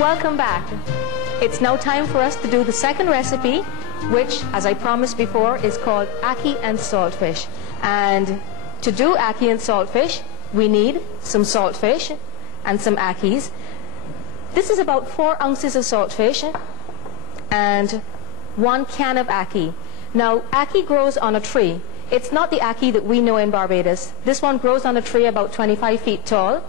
Welcome back. It's now time for us to do the second recipe, which, as I promised before, is called Ackee and Saltfish. And to do Ackee and Saltfish, we need some saltfish and some ackees. This is about 4 ounces of saltfish and 1 can of ackee. Now, ackee grows on a tree. It's not the ackee that we know in Barbados. This one grows on a tree about 25 feet tall,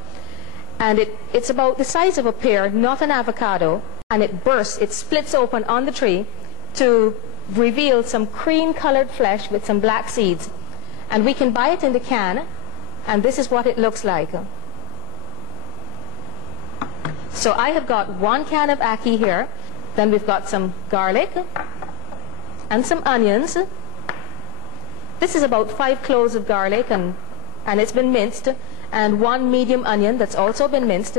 and it's about the size of a pear, not an avocado, and it bursts, it splits open on the tree to reveal some cream-colored flesh with some black seeds. And we can buy it in the can, and this is what it looks like. So I have got 1 can of ackee here. Then we've got some garlic and some onions. This is about 5 cloves of garlic, and it's been minced, and 1 medium onion that's also been minced.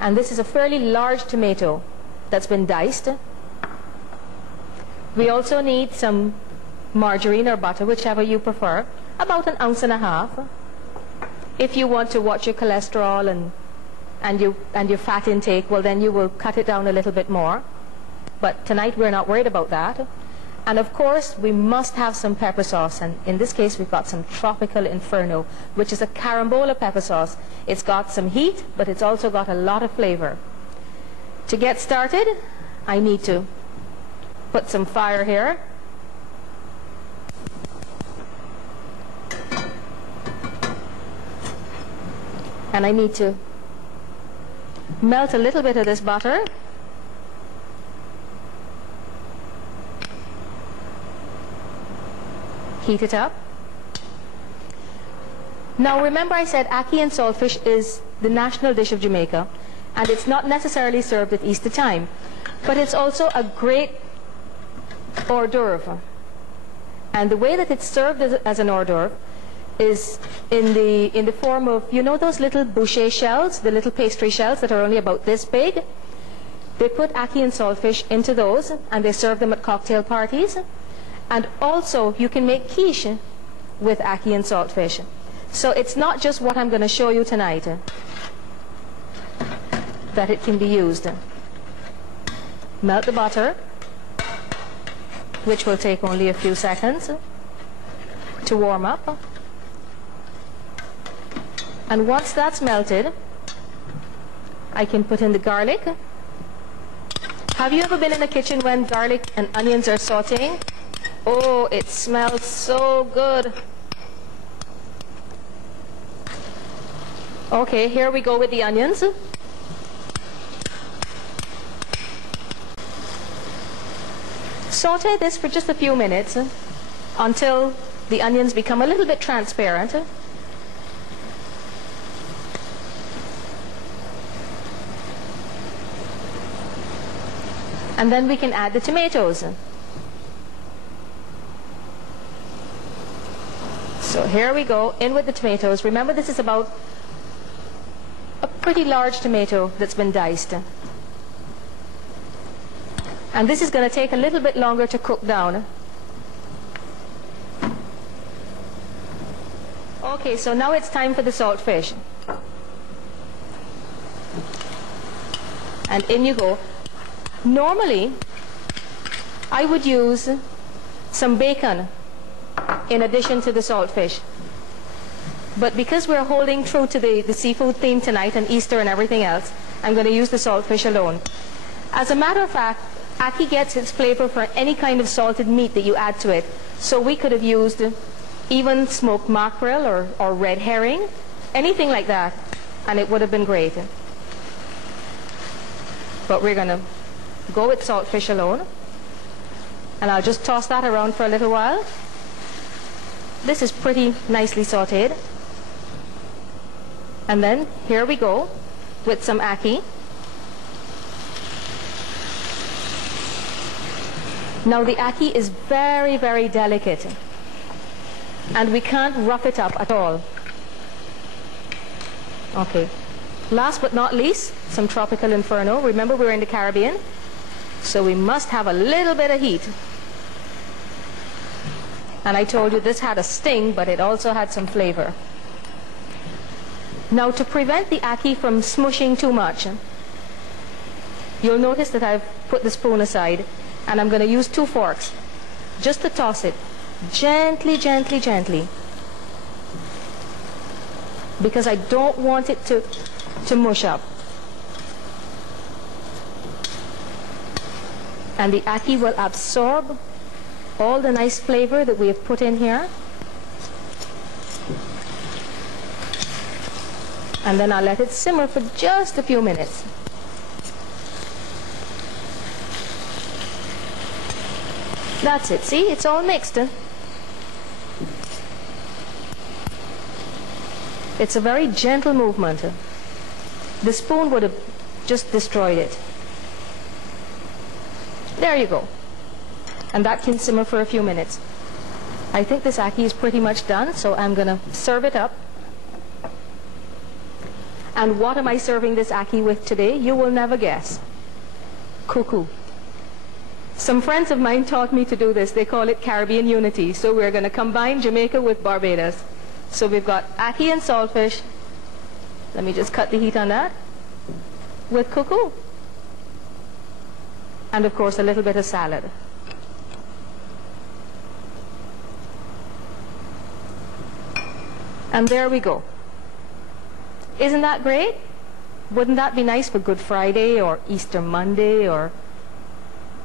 And this is a fairly large tomato that's been diced. We also need some margarine or butter, whichever you prefer, about 1.5 ounces. If you want to watch your cholesterol and your fat intake, well, then you will cut it down a little bit more. But tonight we're not worried about that. And of course, we must have some pepper sauce, and in this case we've got some Tropical Inferno, which is a carambola pepper sauce. It's got some heat, but it's also got a lot of flavor. To get started, I need to put some fire here. And I need to melt a little bit of this butter. Heat it up. Now remember, I said ackee and saltfish is the national dish of Jamaica, and it's not necessarily served at Easter time, but it's also a great hors d'oeuvre. And the way that it's served as an hors d'oeuvre is in the form of, you know those little boucher shells, the little pastry shells that are only about this big? They put ackee and saltfish into those, and they serve them at cocktail parties. And also, you can make quiche with ackee and saltfish. So it's not just what I'm going to show you tonight that it can be used. Melt the butter, which will take only a few seconds to warm up. And once that's melted, I can put in the garlic. Have you ever been in a kitchen when garlic and onions are sauteing? Oh, it smells so good. Okay, here we go with the onions. Saute this for just a few minutes until the onions become a little bit transparent. And then we can add the tomatoes. So here we go, in with the tomatoes. Remember, this is about a pretty large tomato that's been diced. And this is going to take a little bit longer to cook down. Okay, so now it's time for the saltfish. And in you go. Normally, I would use some bacon in addition to the saltfish. But because we're holding true to the seafood theme tonight and Easter and everything else, I'm going to use the saltfish alone. As a matter of fact, ackee gets its flavor from any kind of salted meat that you add to it. So we could have used even smoked mackerel or red herring, anything like that, and it would have been great. But we're going to go with saltfish alone. And I'll just toss that around for a little while. This is pretty nicely sauteed. And then here we go with some ackee. Now the ackee is very, very delicate, and we can't rough it up at all. Okay. Last but not least, some Tropical Inferno. Remember, we're in the Caribbean, so we must have a little bit of heat. And I told you this had a sting, but it also had some flavor. Now, to prevent the ackee from smushing too much, You'll notice that I've put the spoon aside, and I'm going to use 2 forks just to toss it gently, gently, gently, because I don't want it to mush up. And the ackee will absorb all the nice flavor that we have put in here. And then I'll let it simmer for just a few minutes. That's it. See, it's all mixed. It's a very gentle movement. The spoon would have just destroyed it. There you go. And that can simmer for a few minutes. I think this ackee is pretty much done, so I'm going to serve it up. And what am I serving this ackee with today? You will never guess. Cuckoo. Some friends of mine taught me to do this. They call it Caribbean Unity. So we're going to combine Jamaica with Barbados. So we've got ackee and saltfish. Let me just cut the heat on that. With cuckoo. And of course a little bit of salad. And there we go. Isn't that great? Wouldn't that be nice for Good Friday or Easter Monday or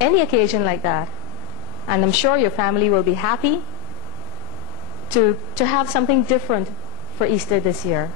any occasion like that? And I'm sure your family will be happy to have something different for Easter this year.